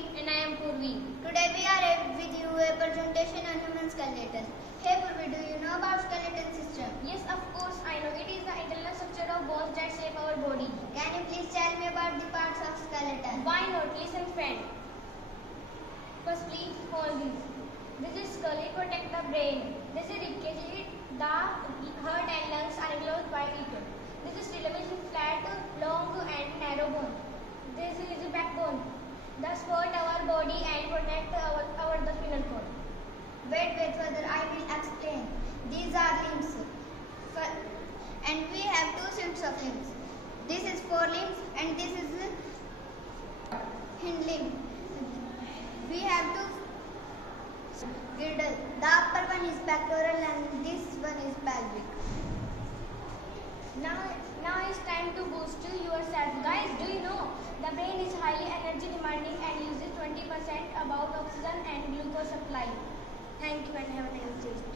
And I am Purvi. Today we are with you a presentation on human skeleton. Hey Purvi, do you know about skeleton system? Yes, of course I know. It is the internal structure of bones that shape our body. Can you please tell me about the parts of skeleton? Why not? Listen friend. Firstly, all these. This is skull, it protects the brain. This is ribcage, the heart and lungs are enclosed by it. This is sternum, is flat, long and narrow bone. This is the backbone. The support our body and protect our the spinal cord. Wait, further I will explain. These are limbs. And we have two sets of limbs. This is forelimbs and this is hind limb. We have two girdle. The upper one is pectoral and this one is pelvic. Now it's time to boost yourself. Guys, do you know the brain is highly energy demanding and uses 20% about oxygen and glucose supply. Thank you and have a nice day.